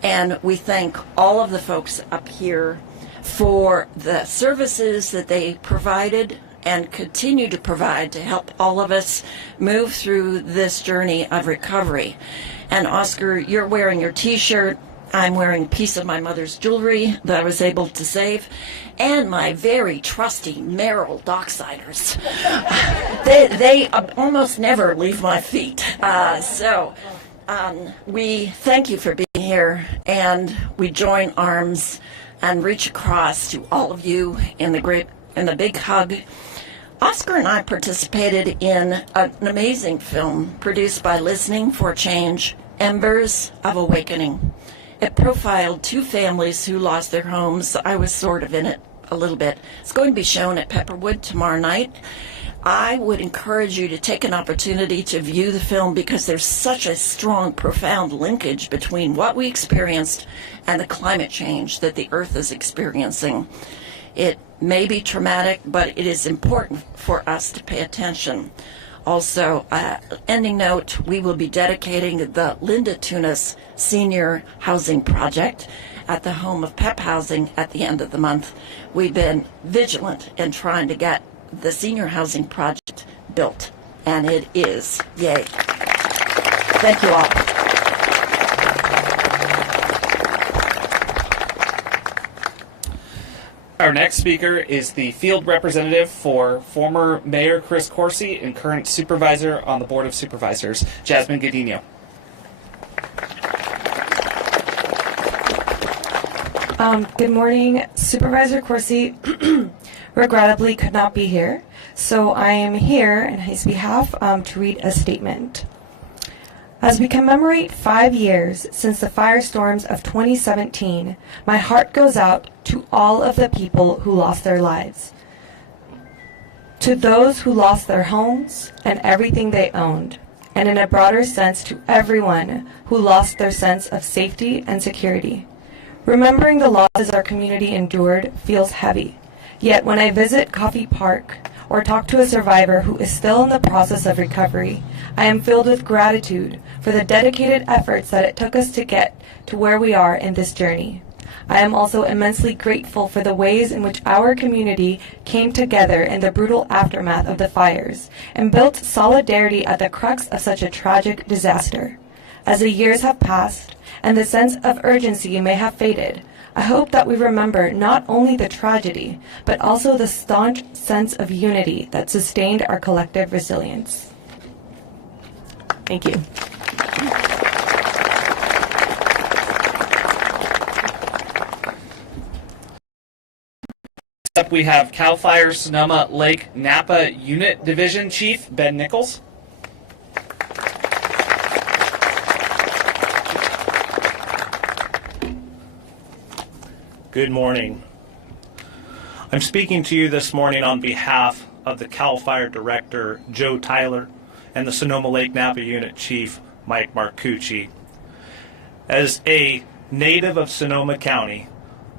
and we thank all of the folks up here for the services that they provided and continue to provide to help all of us move through this journey of recovery. And Oscar, you're wearing your t-shirt. I'm wearing a piece of my mother's jewelry that I was able to save, and my very trusty Merrill Docksiders. They almost never leave my feet. We thank you for being here, and we join arms and reach across to all of you in the big hug. Oscar and I participated in an amazing film produced by Listening for Change, Embers of Awakening. It profiled two families who lost their homes. I was sort of in it a little bit. It's going to be shown at Pepperwood tomorrow night. I would encourage you to take an opportunity to view the film because there's such a strong, profound linkage between what we experienced and the climate change that the Earth is experiencing. It may be traumatic, but it is important for us to pay attention. Also, ending note, we will be dedicating the Linda Tunis Senior Housing Project at the home of PEP Housing at the end of the month. We've been vigilant in trying to get the senior housing project built, and it is. Yay. Thank you all. Our next speaker is the field representative for former Mayor Chris Coursey and current supervisor on the Board of Supervisors, Jasmine Godinho. Good morning. Supervisor Coursey regrettably could not be here, so I am here on his behalf to read a statement. As we commemorate 5 years since the firestorms of 2017, my heart goes out to all of the people who lost their lives, to those who lost their homes and everything they owned, and in a broader sense to everyone who lost their sense of safety and security. Remembering the losses our community endured feels heavy, yet when I visit Coffey Park or talk to a survivor who is still in the process of recovery, I am filled with gratitude for the dedicated efforts that it took us to get to where we are in this journey. I am also immensely grateful for the ways in which our community came together in the brutal aftermath of the fires and built solidarity at the crux of such a tragic disaster. As the years have passed and the sense of urgency may have faded, I hope that we remember not only the tragedy, but also the staunch sense of unity that sustained our collective resilience. Thank you. Next up, we have CAL FIRE Sonoma Lake Napa Unit Division Chief Ben Nichols. Good morning. I'm speaking to you this morning on behalf of the CAL FIRE Director, Joe Tyler, and the Sonoma Lake Napa Unit Chief, Mike Marcucci. As a native of Sonoma County,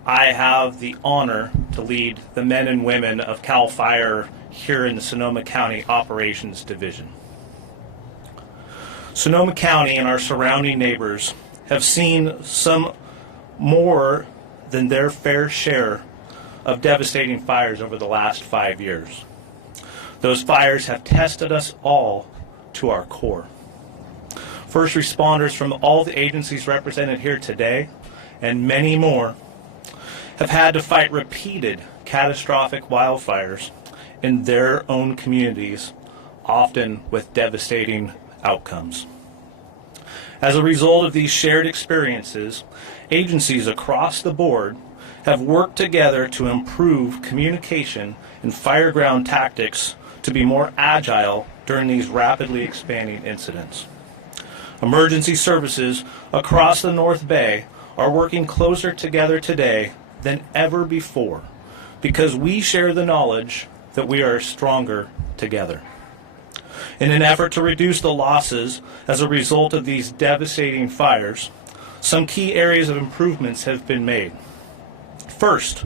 I have the honor to lead the men and women of CAL FIRE here in the Sonoma County Operations Division. Sonoma County and our surrounding neighbors have seen some more than their fair share of devastating fires over the last 5 years. Those fires have tested us all to our core. First responders from all the agencies represented here today, and many more, have had to fight repeated catastrophic wildfires in their own communities, often with devastating outcomes. As a result of these shared experiences, agencies across the board have worked together to improve communication and fireground tactics to be more agile during these rapidly expanding incidents. Emergency services across the North Bay are working closer together today than ever before because we share the knowledge that we are stronger together. In an effort to reduce the losses as a result of these devastating fires, some key areas of improvements have been made. First,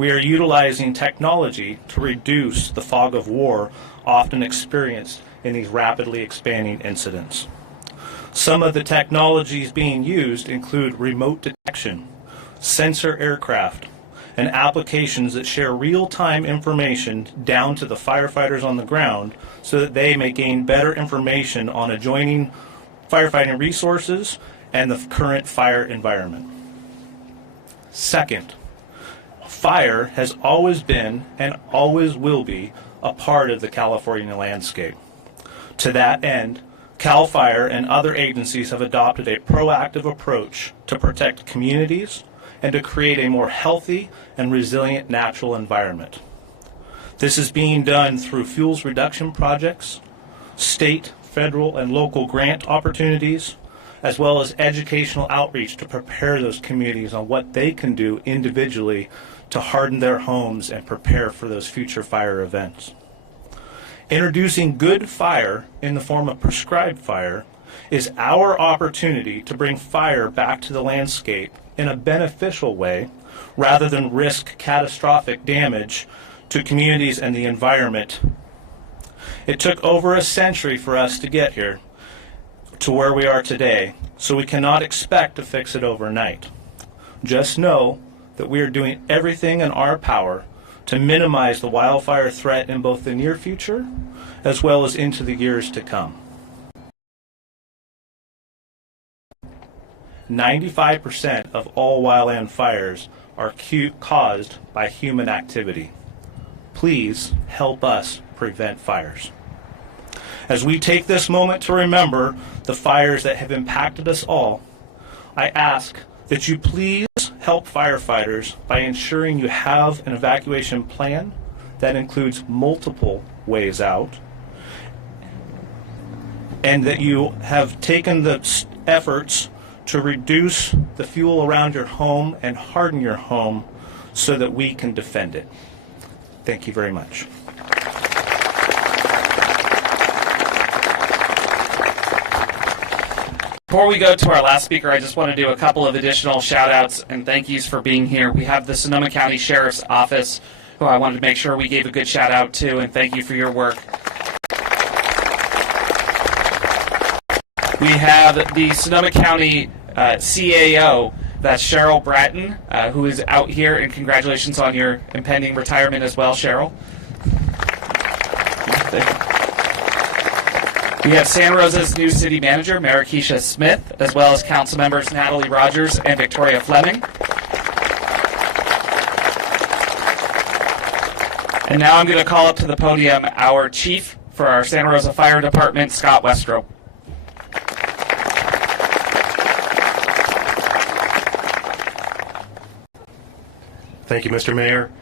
we are utilizing technology to reduce the fog of war often experienced in these rapidly expanding incidents. Some of the technologies being used include remote detection, sensor aircraft, and applications that share real-time information down to the firefighters on the ground so that they may gain better information on adjoining firefighting resources and the current fire environment. Second, fire has always been and always will be a part of the California landscape. To that end, CAL FIRE and other agencies have adopted a proactive approach to protect communities and to create a more healthy and resilient natural environment. This is being done through fuels reduction projects, state, federal, and local grant opportunities, as well as educational outreach to prepare those communities on what they can do individually to harden their homes and prepare for those future fire events. Introducing good fire in the form of prescribed fire is our opportunity to bring fire back to the landscape in a beneficial way rather than risk catastrophic damage to communities and the environment. It took over a century for us to get here to where we are today, so we cannot expect to fix it overnight. Just know that we are doing everything in our power to minimize the wildfire threat in both the near future as well as into the years to come. 95% of all wildland fires are caused by human activity. Please help us prevent fires. As we take this moment to remember the fires that have impacted us all, I ask that you please help firefighters by ensuring you have an evacuation plan that includes multiple ways out, and that you have taken the efforts to reduce the fuel around your home and harden your home so that we can defend it. Thank you very much. Before we go to our last speaker, I just want to do a couple of additional shout-outs and thank yous for being here. We have the Sonoma County Sheriff's Office, who I wanted to make sure we gave a good shout-out to, and thank you for your work. We have the Sonoma County CAO, that's Cheryl Bratton, who is out here, and congratulations on your impending retirement as well, Cheryl. We have Santa Rosa's new city manager, Marikesha Smith, as well as council members Natalie Rogers and Victoria Fleming. And now I'm going to call up to the podium our chief for our Santa Rosa Fire Department, Scott Westrope. Thank you, Mr. Mayor.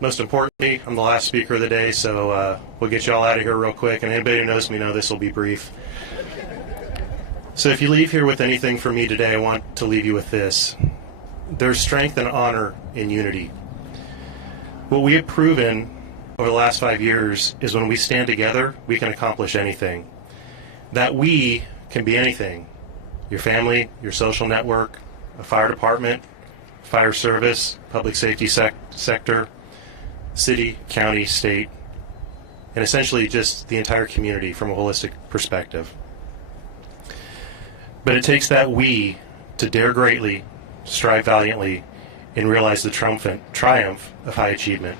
Most importantly, I'm the last speaker of the day, so we'll get you all out of here real quick. And anybody who knows me know this will be brief. So if you leave here with anything from me today, I want to leave you with this. There's strength and honor in unity. What we have proven over the last 5 years is when we stand together, we can accomplish anything. That we can be anything. Your family, your social network, a fire department, fire service, public safety sector, city, county, state, and essentially just the entire community from a holistic perspective. But it takes that we to dare greatly, strive valiantly, and realize the triumph of high achievement.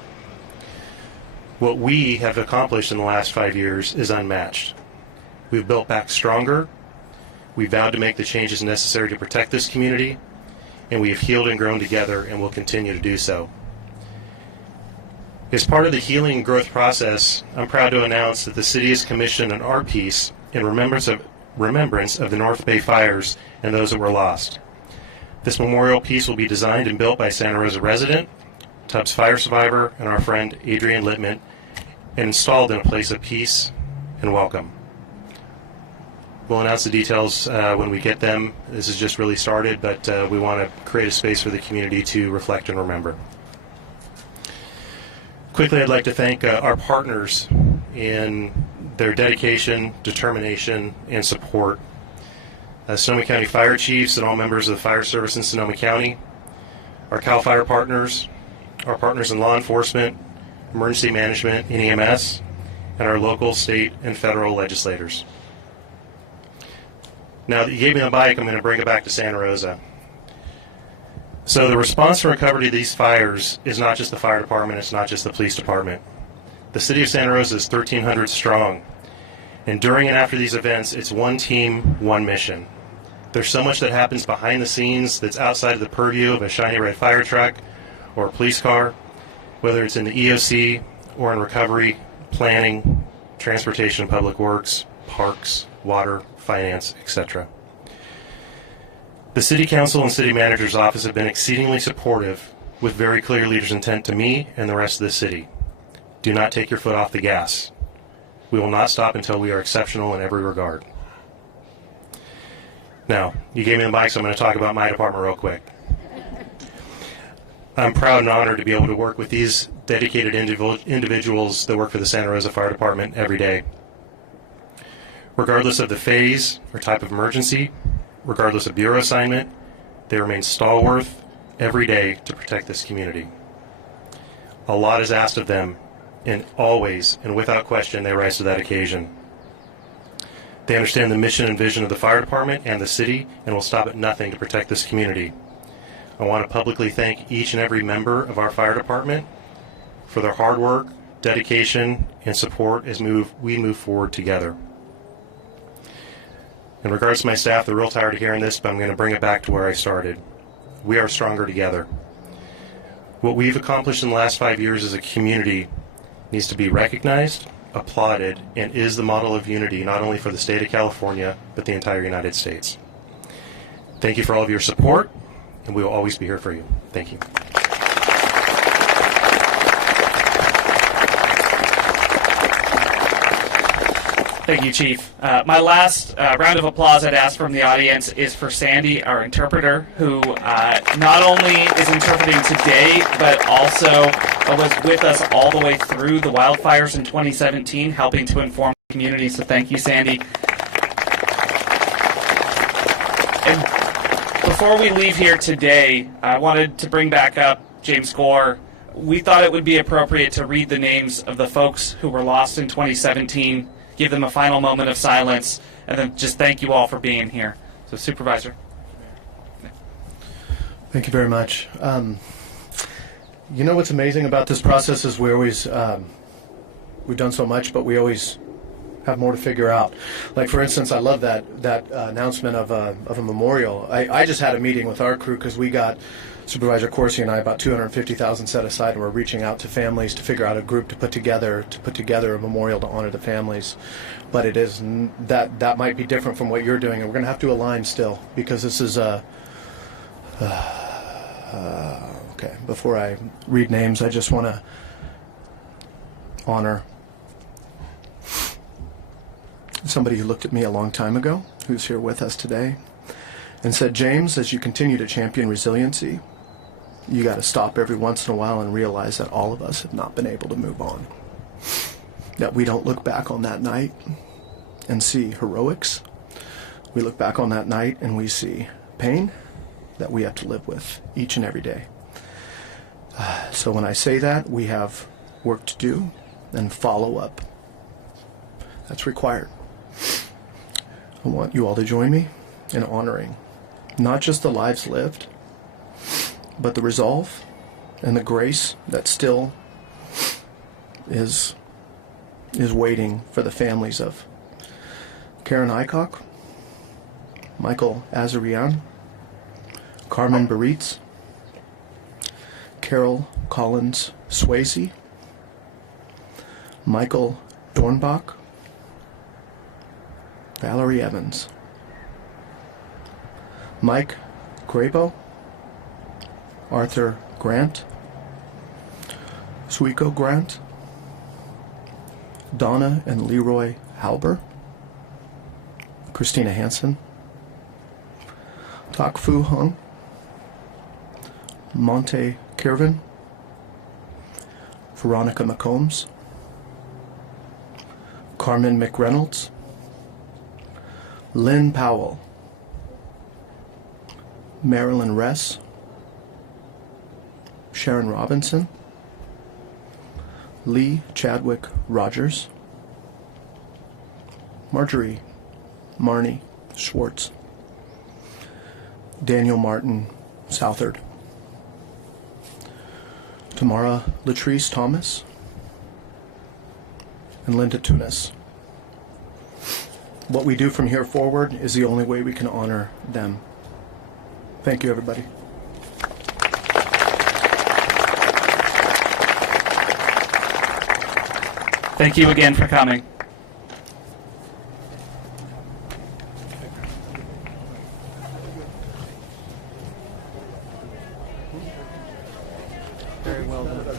What we have accomplished in the last 5 years is unmatched. We've built back stronger, we vowed to make the changes necessary to protect this community, and we have healed and grown together and will continue to do so. As part of the healing and growth process, I'm proud to announce that the city has commissioned an art piece in remembrance of the North Bay fires and those that were lost. This memorial piece will be designed and built by Santa Rosa resident, Tubbs fire survivor, and our friend Adrian Littman, and installed in a place of peace and welcome. We'll announce the details when we get them. This has just really started, but we want to create a space for the community to reflect and remember. Quickly, I'd like to thank our partners in their dedication, determination, and support. Sonoma County Fire Chiefs and all members of the fire service in Sonoma County, our CAL FIRE partners, our partners in law enforcement, emergency management, and EMS, and our local, state, and federal legislators. Now that you gave me the mic, I'm going to bring it back to Santa Rosa. So the response and recovery to these fires is not just the fire department, it's not just the police department. The city of Santa Rosa is 1,300 strong, and during and after these events, it's one team, one mission. There's so much that happens behind the scenes that's outside of the purview of a shiny red fire truck or a police car, whether it's in the EOC or in recovery, planning, transportation, public works, parks, water, finance, etc. The City Council and City Manager's Office have been exceedingly supportive with very clear leaders' intent to me and the rest of the city. Do not take your foot off the gas. We will not stop until we are exceptional in every regard. Now, you gave me the mic, so I'm going to talk about my department real quick. I'm proud and honored to be able to work with these dedicated individuals that work for the Santa Rosa Fire Department every day. Regardless of the phase or type of emergency, regardless of bureau assignment, they remain stalwart every day to protect this community. A lot is asked of them, and always and without question they rise to that occasion. They understand the mission and vision of the fire department and the city and will stop at nothing to protect this community. I want to publicly thank each and every member of our fire department for their hard work, dedication, and support as we move forward together. In regards to my staff, they're real tired of hearing this, but I'm going to bring it back to where I started. We are stronger together. What we've accomplished in the last 5 years as a community needs to be recognized, applauded, and is the model of unity not only for the state of California, but the entire United States. Thank you for all of your support, and we will always be here for you. Thank you. Thank you, Chief. My last round of applause I'd ask from the audience is for Sandy, our interpreter, who not only is interpreting today, but also was with us all the way through the wildfires in 2017, helping to inform the community. So thank you, Sandy. And before we leave here today, I wanted to bring back up James Gore. We thought it would be appropriate to read the names of the folks who were lost in 2017, give them a final moment of silence, and then just thank you all for being here. So, Supervisor. Thank you very much. You know what's amazing about this process is we always, we've done so much, but we always have more to figure out. Like, for instance, I love that announcement of a memorial. I just had a meeting with our crew because we got Supervisor Coursey and I about $250,000 set aside, and we're reaching out to families to figure out a group to put together a memorial to honor the families. But it is that might be different from what you're doing, and we're going to have to align still because this is okay. Before I read names, I just want to honor somebody who looked at me a long time ago, who's here with us today, and said, "James, as you continue to champion resiliency, you got to stop every once in a while and realize that all of us have not been able to move on. That we don't look back on that night and see heroics. We look back on that night and we see pain that we have to live with each and every day." So when I say that, we have work to do and follow up. That's required. I want you all to join me in honoring not just the lives lived, but the resolve and the grace that still is waiting for the families of Karen Aycock, Michael Azarian, Carmen Baritz, Carol Collins Swayze, Michael Dornbach, Valerie Evans, Mike Grabo, Arthur Grant, Suiko Grant, Donna and Leroy Halber, Christina Hansen, Tak Fu Hung, Monte Kirvin, Veronica McCombs, Carmen McReynolds, Lynn Powell, Marilyn Ress, Sharon Robinson, Lee Chadwick Rogers, Marjorie Marnie Schwartz, Daniel Martin Southard, Tamara Latrice Thomas, and Linda Tunis. What we do from here forward is the only way we can honor them. Thank you, everybody. Thank you again for coming.